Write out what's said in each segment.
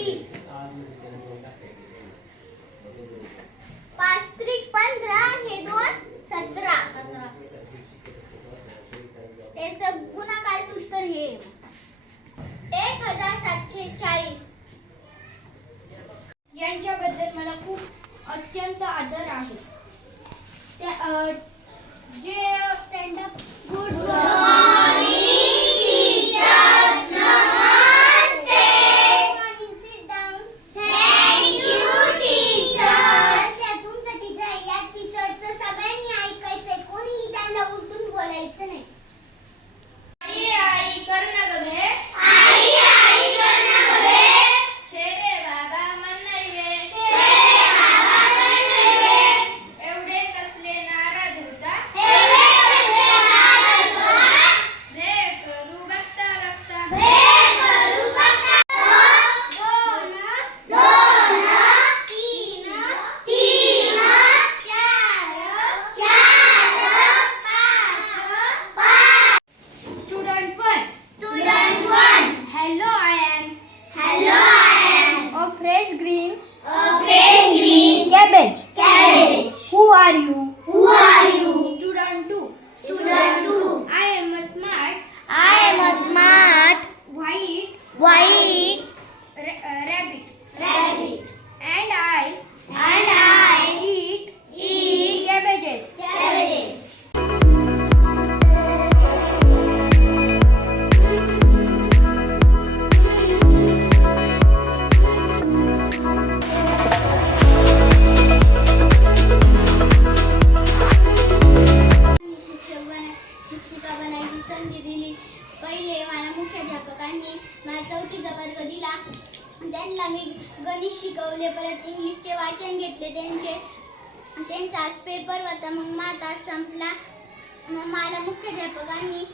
वीस. पाच त्रिक पंधरा हे दोन सतरा. त्याचं गुणाकारच उत्तर हे शिक्षिका बनायची संधी दिली? पहिले मला मुख्याध्यापकांनी मला चौथीचा वर्ग दिला. त्यांना मी गणित शिकवले परत इंग्लिशचे वाचन घेतले. त्यांचे त्यांचा आज पेपर होता मग माझा संपला. मग मला मुख्याध्यापकांनी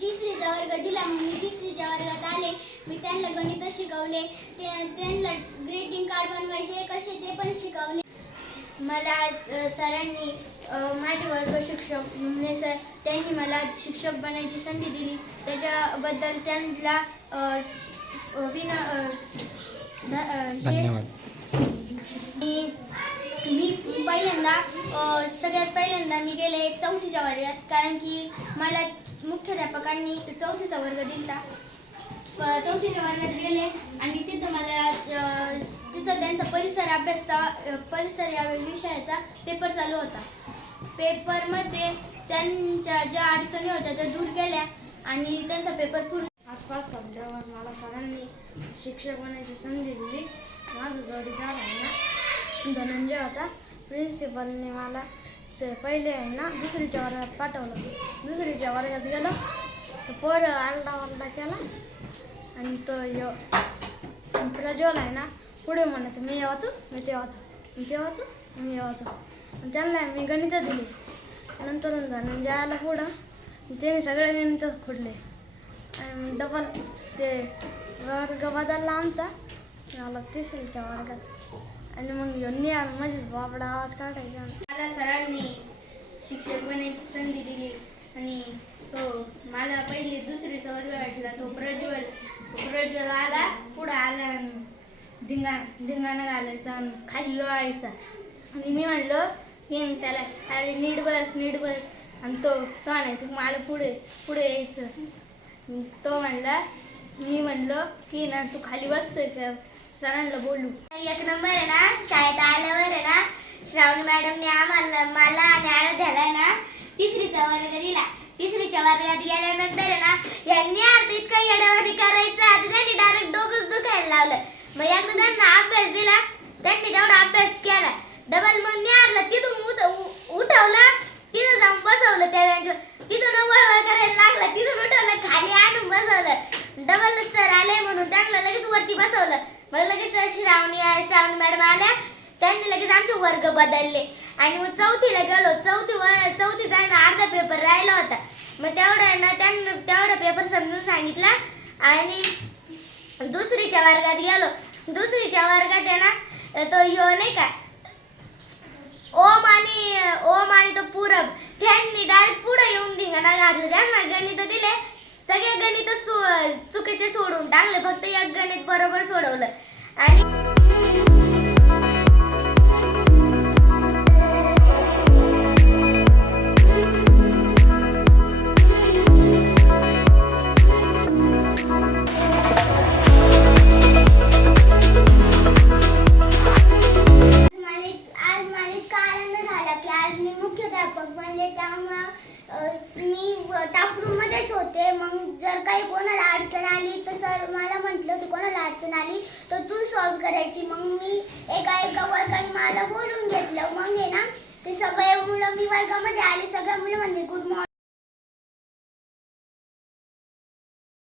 तिसरीचा वर्ग दिला. मग मी तिसरीच्या वर्गात आले. मी त्यांना गणित शिकवले. ते त्यांना ग्रीटिंग कार्ड बनवायचे कसे ते पण शिकवले. मला अ, सरांनी माझे वर्ग शिक्षक ने सर त्यांनी मला शिक्षक बनायची संधी दिली. त्याच्याबद्दल त्यांना विन मी मी पहिल्यांदा सगळ्यात पहिल्यांदा मी गेले चौथीच्या वर्गात कारण की मला मुख्याध्यापकांनी चौथीचा वर्ग दिला चौथीच्या वर्गात गेले आणि परिसर अभ्यासचा परिसर या विषयाचा पेपर चालू होता. पेपरमध्ये त्यांच्या ज्या अडचणी होत्या त्या दूर केल्या आणि त्यांचा पेपर पूर्ण आसपास समजावर मला सरांनी शिक्षक होण्याची संधी दिली. माझा जोडीदार आहे ना धनंजय होता. प्रिन्सिपलने मला पहिले आहे ना दुसरीच्या वर्गात पाठवलं. दुसरीच्या वर्गात गेलो तर पोरं आरडा आरडा केला. आणि तो यो प्रज्वल आहे ना पुढे म्हणायचं मी हे वाचू मी ते वाचू मी ते वाचू मी हे वाचू आणि त्यांना मी गणितं दिली. नंतर धनंजयाला म्हणजे पुढं त्याने सगळे गणित फोडले. आणि डबल ते वर्ग बदलला आमचा आला तिसरीच्या वर्गात. आणि मग योनी मध्येच बाबडा आवाज काढायचा मला सरांनी शिक्षक बनायची संधी दिली आणि तो मला पहिले दुसरीचा वर्ग वाटला तो प्रज्वल प्रज्वल आला पुढं आला आणि धिंगा धिंगाणा घालायचा आणि खाली लोळायचा. आणि मी म्हणलो येईन त्याला अरे नीट बस नीट बस. आणि तो तो आणायचं मला पुढे पुढे यायचं. तो म्हणला मी म्हणलो की ना तू खाली बसतोय का? सरांना बोलू. एक नंबर आहे ना शाळेत आल्यावर आहे ना श्रावणी मॅडमने आम्हाला मला आणि आराध्याला ना तिसरीचा वर्ग दिला. तिसरीच्या वर्गात गेल्यानंतर आहे ना यांनी अर्ध इतका येड्यावारी करायचं आता त्यांनी डायरेक्ट डोकंच दुखायला लावलं. मग एकदा त्यांना अभ्यास दिला त्यांनी तेवढा अभ्यास केला. डबल मग निहारलं तिथून उठ उ- उठवलं तिथं जाऊन बसवलं त्या बेंचवर तिथून वळवळ करायला लागला तिथून उठवलं खाली आणून बसवलं. डबल सर आले म्हणून त्यांना लगेच वरती बसवलं. मग लगेच श्रावणी श्रावणी मॅडम आल्या. त्यांनी लगेच आमचे वर्ग बदलले. आणि मग चौथीला गेलो. चौथी व- चौथी आहे अर्धा पेपर राहिला होता. मग तेवढा ना त्यांना तेवढा पेपर समजून सांगितला. आणि दुसरीच्या वर्गात गेलो. दुसरीच्या वर्गात आहे ना तो यो नाही का ओम आणि ओम आणि तो पूरब त्यांनी डायरेक्ट पुढे येऊन धिंगाणा घातलं. त्यांना गणित दिले. सगळे गणित सो चुकीचे सोडून टाकले. फक्त एक गणित बरोबर सोडवलं. आणि काम करायची. मग मी एका एका वर्गाने मला बोलून घेतलं. मग हे ना ते सगळे मुलं मी वर्गामध्ये आले. सगळे मुलं म्हणजे गुड मॉर्निंग